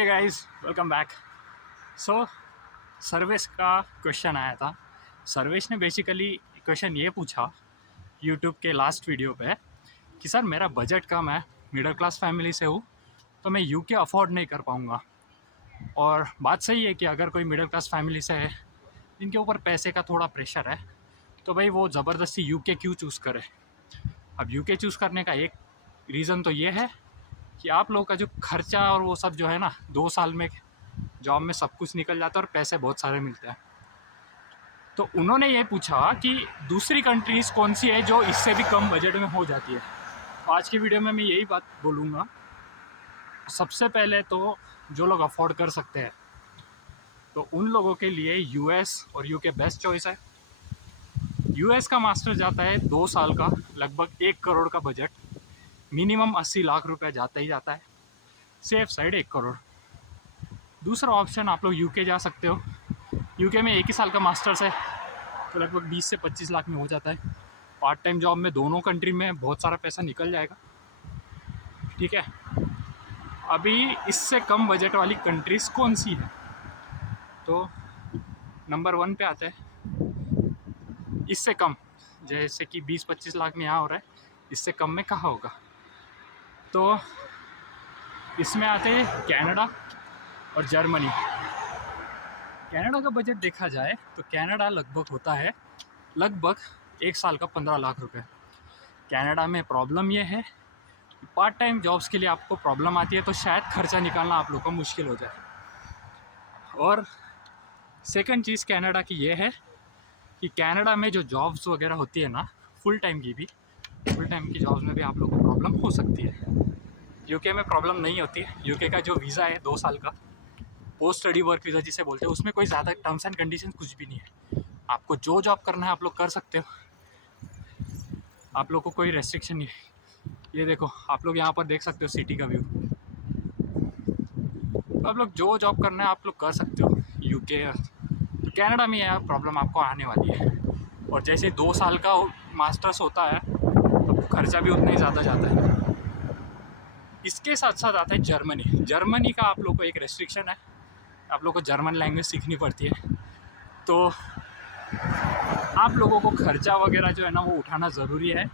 हे guys, welcome back. So Sarvesh का question आया था। सर्वेश ने बेसिकली क्वेश्चन ये पूछा यूट्यूब के लास्ट वीडियो पे कि सर मेरा बजट कम है, मिडिल क्लास फैमिली से हूँ, तो मैं यूके अफोर्ड नहीं कर पाऊँगा। और बात सही है कि अगर कोई मिडिल क्लास फैमिली से है जिनके ऊपर पैसे का थोड़ा प्रेशर है, तो भाई वो ज़बरदस्ती यूके क्यों चूज़ करे। अब यूके चूज़ करने का एक रीज़न तो ये है कि आप लोगों का जो खर्चा और वो सब जो है ना, 2 साल में जॉब में सब कुछ निकल जाता है और पैसे बहुत सारे मिलते हैं। तो उन्होंने ये पूछा कि दूसरी कंट्रीज़ कौन सी है जो इससे भी कम बजट में हो जाती है। तो आज की वीडियो में मैं यही बात बोलूँगा। सबसे पहले तो जो लोग अफोर्ड कर सकते हैं, तो उन लोगों के लिए यूएस और यूके बेस्ट चॉइस है। यूएस का मास्टर जाता है 2 साल का लगभग 1 करोड़ का बजट, मिनिमम 80 लाख रुपए जाता ही जाता है, सेफ साइड 1 करोड़। दूसरा ऑप्शन आप लोग यूके जा सकते हो। यूके में 1 ही साल का मास्टर्स है, तो लगभग 20 से 25 लाख में हो जाता है। पार्ट टाइम जॉब में दोनों कंट्री में बहुत सारा पैसा निकल जाएगा। ठीक है, अभी इससे कम बजट वाली कंट्रीज़ कौन सी है, तो नंबर 1 पे आते हैं इससे कम, जैसे कि 20-25 लाख में यहाँ हो रहा है, इससे कम में कहाँ होगा। तो इसमें आते हैं कनाडा और जर्मनी। कनाडा का बजट देखा जाए तो कनाडा लगभग होता है लगभग 1 साल का 15 लाख रुपए। कनाडा में प्रॉब्लम ये है कि पार्ट टाइम जॉब्स के लिए आपको प्रॉब्लम आती है, तो शायद खर्चा निकालना आप लोग को मुश्किल हो जाए। और सेकंड चीज़ कनाडा की ये है कि कनाडा में जो जॉब्स वगैरह होती है ना, फुल टाइम की जॉब्स में भी आप लोग को प्रॉब्लम हो सकती है। यूके में प्रॉब्लम नहीं होती है। यूके का जो वीज़ा है 2 साल का, पोस्ट स्टडी वर्क वीज़ा जिसे बोलते हैं, उसमें कोई ज़्यादा टर्म्स एंड कंडीशन कुछ भी नहीं है। आपको जो जॉब करना है आप लोग कर सकते हो, आप लोग को कोई रेस्ट्रिक्शन नहीं है। ये देखो, आप लोग यहाँ पर देख सकते हो सिटी का व्यू। तो आप लोग जो जॉब करना है आप लोग कर सकते हो यूके। तो कनाडा में यह प्रॉब्लम आपको आने वाली है। और जैसे 2 साल का मास्टर्स होता है तो खर्चा भी उतना ही ज़्यादा जाता है। इसके साथ साथ आता है जर्मनी। जर्मनी का आप लोग को एक रेस्ट्रिक्शन है, आप लोग को जर्मन लैंग्वेज सीखनी पड़ती है। तो आप लोगों को खर्चा वगैरह जो है ना वो उठाना ज़रूरी है।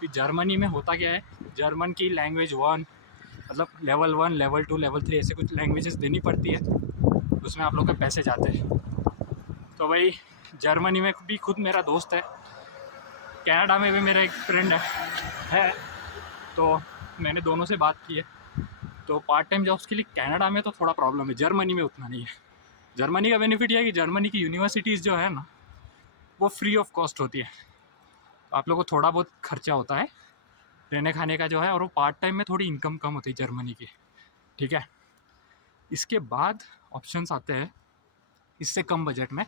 कि जर्मनी में होता क्या है, जर्मन की लैंग्वेज 1 मतलब लेवल 1, लेवल 2, लेवल 3 ऐसे कुछ लैंग्वेजेस देनी पड़ती है, उसमें आप लोग के पैसे जाते हैं। तो भाई जर्मनी में भी खुद मेरा दोस्त है, कनाडा में भी मेरा एक फ्रेंड है, तो मैंने दोनों से बात की है। तो पार्ट टाइम जॉब्स के लिए कनाडा में तो थोड़ा प्रॉब्लम है, जर्मनी में उतना नहीं है। जर्मनी का बेनिफिट यह है कि जर्मनी की यूनिवर्सिटीज़ जो है ना वो फ्री ऑफ कॉस्ट होती है। तो आप लोग को थोड़ा बहुत खर्चा होता है रहने खाने का जो है, और वो पार्ट टाइम में थोड़ी इनकम कम होती है जर्मनी की। ठीक है, इसके बाद ऑप्शंस आते हैं इससे कम बजट में।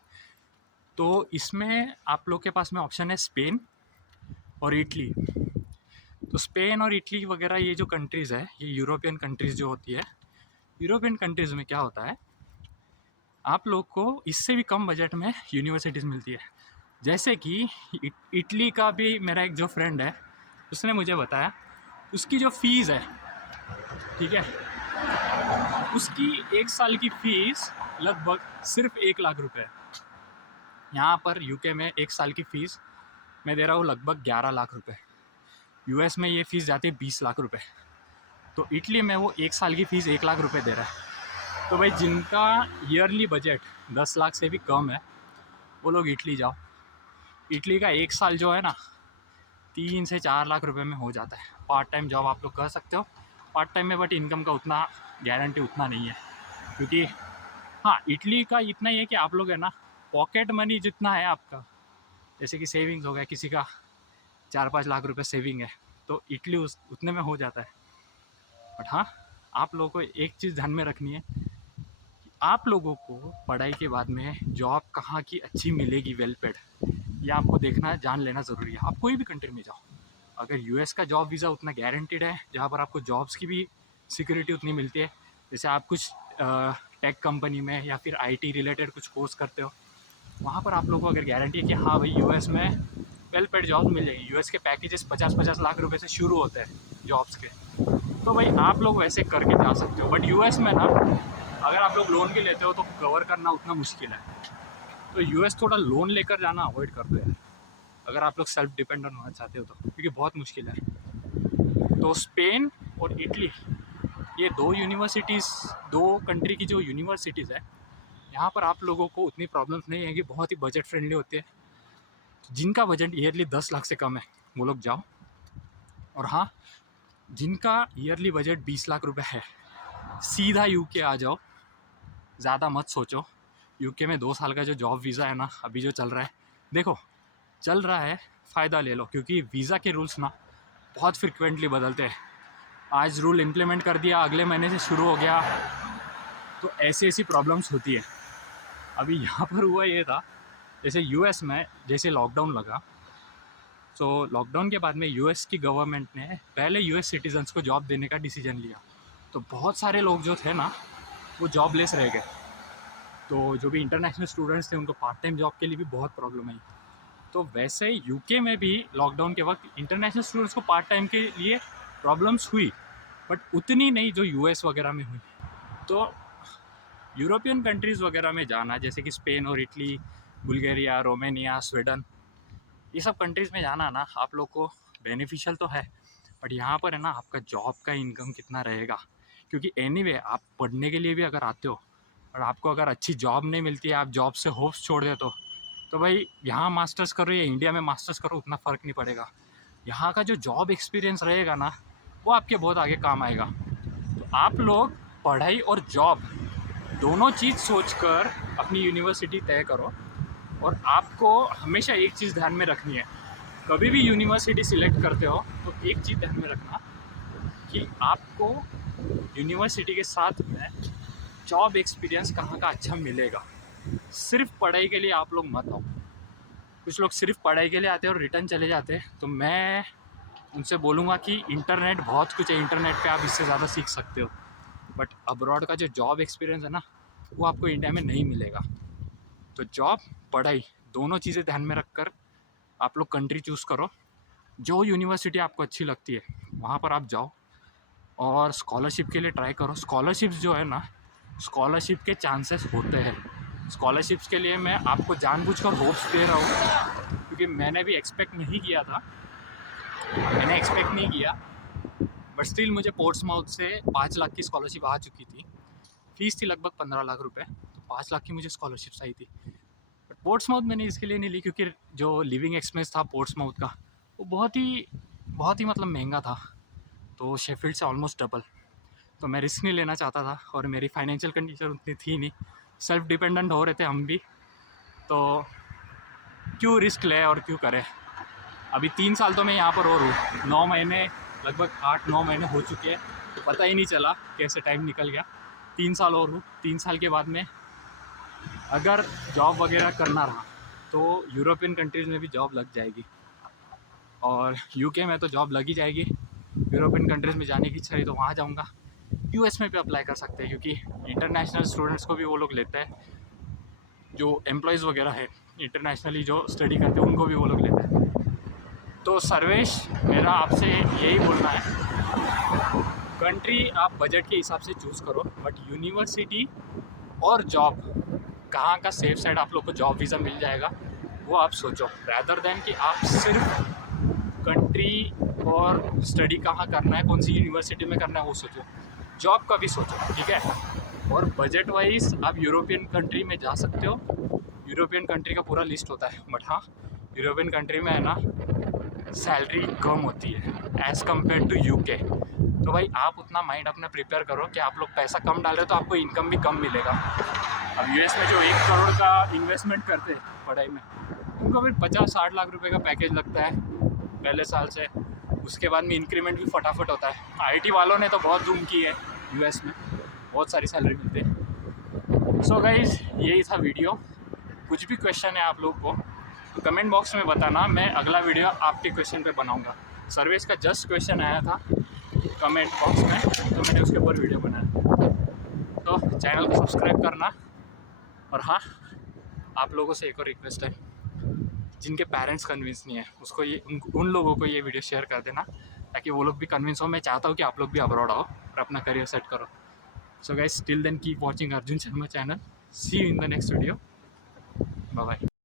तो इसमें आप लोग के पास में ऑप्शन है स्पेन और इटली। तो स्पेन और इटली वगैरह ये जो कंट्रीज़ है, ये यूरोपियन कंट्रीज़ जो होती है, यूरोपियन कंट्रीज़ में क्या होता है, आप लोग को इससे भी कम बजट में यूनिवर्सिटीज़ मिलती है। जैसे कि इटली का भी मेरा एक जो फ्रेंड है उसने मुझे बताया, उसकी जो फ़ीस है, ठीक है, उसकी 1 साल की फ़ीस लगभग सिर्फ 1 लाख रुपए है। यहाँ पर यूके में 1 साल की फ़ीस मैं दे रहा हूँ लगभग 11 लाख रुपए। यूएस में ये फ़ीस जाती है 20 लाख रुपए। तो इटली में वो 1 साल की फ़ीस 1 लाख रुपए दे रहा है। तो भाई जिनका ईयरली बजट 10 लाख से भी कम है वो लोग इटली जाओ। इटली का 1 साल जो है ना 3 से 4 लाख रुपए में हो जाता है। पार्ट टाइम जॉब आप लोग कर सकते हो पार्ट टाइम में, बट इनकम का उतना गारंटी उतना नहीं है। क्योंकि हाँ, इटली का इतना ही है कि आप लोग है ना, पॉकेट मनी जितना है आपका, जैसे कि सेविंग्स हो गया, किसी का 4-5 लाख रुपए सेविंग है, तो इटली उतने में हो जाता है। बट हाँ, आप लोगों को एक चीज़ ध्यान में रखनी है कि आप लोगों को पढ़ाई के बाद में जॉब कहाँ की अच्छी मिलेगी, वेल पेड, ये आपको देखना है, जान लेना ज़रूरी है। आप कोई भी कंट्री में जाओ, अगर यूएस का जॉब वीज़ा उतना गारंटीड है जहाँ पर आपको जॉब्स की भी सिक्योरिटी उतनी मिलती है, जैसे आप कुछ टेक कंपनी में या फिर आईटी रिलेटेड कुछ कोर्स करते हो, वहाँ पर आप लोगों को अगर गारंटी है कि हाँ भाई यूएस में वेल पेड जॉब मिल जाएगी, यूएस के पैकेजेस 50-50 लाख रुपए से शुरू होते हैं जॉब्स के, तो भाई आप लोग वैसे करके जा सकते हो। बट यूएस में ना अगर आप लोग लोन भी लेते हो तो कवर करना उतना मुश्किल है। तो यूएस थोड़ा लोन लेकर जाना अवॉइड कर दो यार, अगर आप लोग सेल्फ डिपेंडेंट होना चाहते हो तो, क्योंकि बहुत मुश्किल है। तो स्पेन और इटली, ये दो कंट्री की जो यूनिवर्सिटीज़ है, यहाँ पर आप लोगों को उतनी प्रॉब्लम्स नहीं है कि बहुत ही बजट फ्रेंडली होती है। तो जिनका बजट ईयरली 10 लाख से कम है वो लोग जाओ, और हाँ, जिनका ईयरली बजट 20 लाख रुपए है सीधा यूके आ जाओ, ज़्यादा मत सोचो। यूके में 2 साल का जो जॉब वीज़ा है ना अभी जो चल रहा है, देखो चल रहा है, फ़ायदा ले लो, क्योंकि वीज़ा के रूल्स ना बहुत फ्रिक्वेंटली बदलते हैं। आज रूल इम्प्लीमेंट कर दिया, अगले महीने से शुरू हो गया, तो ऐसी प्रॉब्लम्स होती है। अभी यहाँ पर हुआ ये था, जैसे यूएस में जैसे लॉकडाउन लगा, तो लॉकडाउन के बाद में यूएस की गवर्नमेंट ने पहले यूएस सिटीजन्स को जॉब देने का डिसीजन लिया। तो बहुत सारे लोग जो थे ना वो जॉबलेस रह गए। तो जो भी इंटरनेशनल स्टूडेंट्स थे उनको पार्ट टाइम जॉब के लिए भी बहुत प्रॉब्लम आई। तो वैसे यूके में भी लॉकडाउन के वक्त इंटरनेशनल स्टूडेंट्स को पार्ट टाइम के लिए प्रॉब्लम्स हुई, बट उतनी नहीं जो यूएस वगैरह में हुई। तो यूरोपियन कंट्रीज़ वगैरह में जाना, जैसे कि स्पेन और इटली, बुल्गारिया, रोमानिया, स्वीडन, ये सब कंट्रीज़ में जाना ना आप लोग को बेनिफिशियल तो है, बट यहाँ पर है ना आपका जॉब का इनकम कितना रहेगा। क्योंकि एनीवे आप पढ़ने के लिए भी अगर आते हो और आपको अगर अच्छी जॉब नहीं मिलती है, आप जॉब से होप्स छोड़ देते हो, तो भाई यहाँ मास्टर्स करो या इंडिया में मास्टर्स करो उतना फ़र्क नहीं पड़ेगा। यहाँ का जो जॉब एक्सपीरियंस रहेगा ना वो आपके बहुत आगे काम आएगा। तो आप लोग पढ़ाई और जॉब दोनों चीज़ सोचकर अपनी यूनिवर्सिटी तय करो। और आपको हमेशा एक चीज़ ध्यान में रखनी है, कभी भी यूनिवर्सिटी सिलेक्ट करते हो तो एक चीज़ ध्यान में रखना कि आपको यूनिवर्सिटी के साथ में जॉब एक्सपीरियंस कहाँ का अच्छा मिलेगा। सिर्फ पढ़ाई के लिए आप लोग मत आओ। कुछ लोग सिर्फ पढ़ाई के लिए आते हैं और रिटर्न चले जाते हैं, तो मैं उनसे बोलूँगा कि इंटरनेट बहुत कुछ है, इंटरनेट पे आप इससे ज़्यादा सीख सकते हो, बट अब्रॉड का जो जॉब एक्सपीरियंस है ना वो आपको इंडिया में नहीं मिलेगा। तो जॉब पढ़ाई दोनों चीज़ें ध्यान में रखकर आप लोग कंट्री चूज़ करो। जो यूनिवर्सिटी आपको अच्छी लगती है वहाँ पर आप जाओ, और स्कॉलरशिप के लिए ट्राई करो। स्कॉलरशिप्स जो है ना, स्कॉलरशिप के चांसेस होते हैं। स्कॉलरशिप्स के लिए मैं आपको जानबूझकर होप्स दे रहा हूँ, क्योंकि मैंने भी एक्सपेक्ट नहीं किया था, बट स्टिल मुझे पोर्ट्समाउथ से 5 लाख की स्कॉलरशिप आ चुकी थी। फ़ीस थी लगभग 15 लाख रुपए, तो 5 लाख की मुझे स्कॉलरशिप्स आई थी। बट पोर्ट्समाउथ मैंने इसके लिए नहीं ली क्योंकि जो लिविंग एक्सपेंस था पोर्ट्समाउथ का वो बहुत ही मतलब महंगा था, तो शेफील्ड से ऑलमोस्ट डबल। तो मैं रिस्क नहीं लेना चाहता था, और मेरी फाइनेंशियल कंडीशन उतनी थी नहीं, सेल्फ डिपेंडेंट हो रहे थे हम भी, तो क्यों रिस्क ले और क्यों करें। अभी 3 साल तो मैं यहाँ पर और हूँ, 9 महीने, लगभग 8-9 महीने हो चुके हैं, तो पता ही नहीं चला कैसे टाइम निकल गया। 3 साल और हूँ, 3 साल के बाद में अगर जॉब वगैरह करना रहा तो यूरोपियन कंट्रीज़ में भी जॉब लग जाएगी, और यूके में तो जॉब लग ही जाएगी। यूरोपियन कंट्रीज़ में जाने की इच्छा है तो वहाँ जाऊँगा। यूएस में भी अप्लाई कर सकते हैं, क्योंकि इंटरनेशनल स्टूडेंट्स को भी वो लोग लेते हैं, जो एम्प्लॉयज़ वगैरह है इंटरनेशनली जो स्टडी करते हैं उनको भी वो लोग लेते हैं। तो सर्वेश, मेरा आपसे यही बोलना है, कंट्री आप बजट के हिसाब से चूज़ करो, बट यूनिवर्सिटी और जॉब कहाँ का सेफ साइड आप लोग को जॉब वीज़ा मिल जाएगा वो आप सोचो, रैदर देन कि आप सिर्फ कंट्री और स्टडी कहाँ करना है, कौन सी यूनिवर्सिटी में करना है वो सोचो। जॉब का भी सोचो, ठीक है। और बजट वाइज आप यूरोपियन कंट्री में जा सकते हो, यूरोपियन कंट्री का पूरा लिस्ट होता है, बट हाँ यूरोपियन कंट्री में है ना सैलरी कम होती है एज़ कम्पेयर टू यूके। तो भाई आप उतना माइंड अपना प्रिपेयर करो कि आप लोग पैसा कम डाल रहे हो तो आपको इनकम भी कम मिलेगा। अब यूएस में जो 1 करोड़ का इन्वेस्टमेंट करते हैं पढ़ाई में, उनको फिर 50-60 लाख रुपए का पैकेज लगता है पहले साल से, उसके बाद में इंक्रीमेंट भी फटाफट होता है। आईटी वालों ने तो बहुत धूम की है यूएस में, बहुत सारी सैलरी मिलती है। सो गाइज, यही था वीडियो। कुछ भी क्वेश्चन है आप लोग को तो कमेंट बॉक्स में बताना, मैं अगला वीडियो आपके क्वेश्चन पे बनाऊंगा। सर्विस का जस्ट क्वेश्चन आया था कमेंट बॉक्स में, तो मैंने उसके ऊपर वीडियो बनाया। तो चैनल को सब्सक्राइब करना, और हाँ आप लोगों से एक और रिक्वेस्ट है, जिनके पेरेंट्स कन्विंस नहीं है उसको उन लोगों को ये वीडियो शेयर कर देना, ताकि वो लोग भी कन्विंस हो। मैं चाहता हूँ कि आप लोग भी अब्रॉड आओ और अपना करियर सेट करो। So guys, till then keep watching Arjun Sharma channel. See you in the next video. Bye bye.